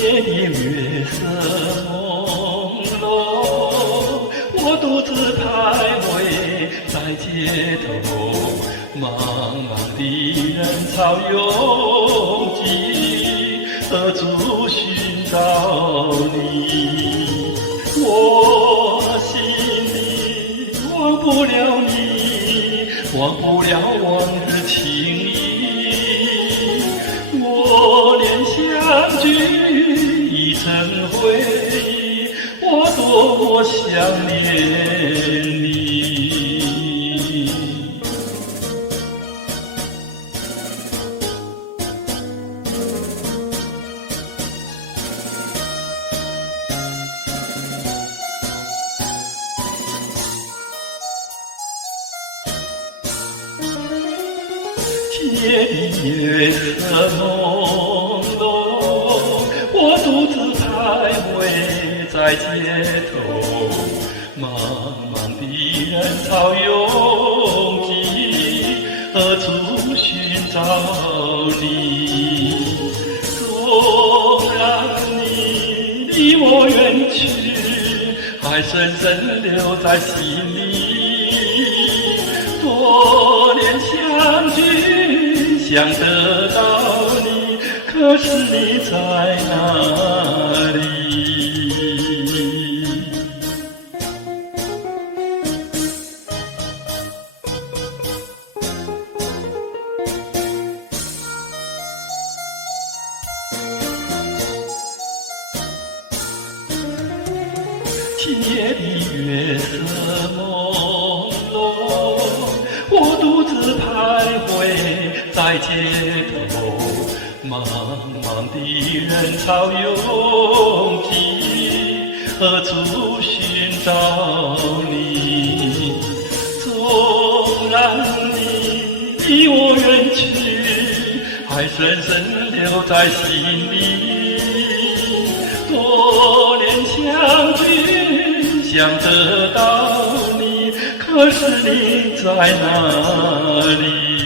夜的月色朦胧，我独自徘徊在街头，茫茫的人潮拥挤，何处寻找你？我心里忘不了你，忘不了往日情谊，我连相聚已成回忆，我多么想念你。夜的月色朦胧，我独自徘徊在街头，茫茫的人潮拥挤，何处寻找你？纵然你离我远去，还深深留在心里。多年相聚，想得到你，可是你在哪里？夜的月色朦胧，我独自徘徊在街头，茫茫的人潮拥挤，何处寻找你？纵然你离我远去，还深深留在心里。多年相聚，想得到你，可是你在哪里？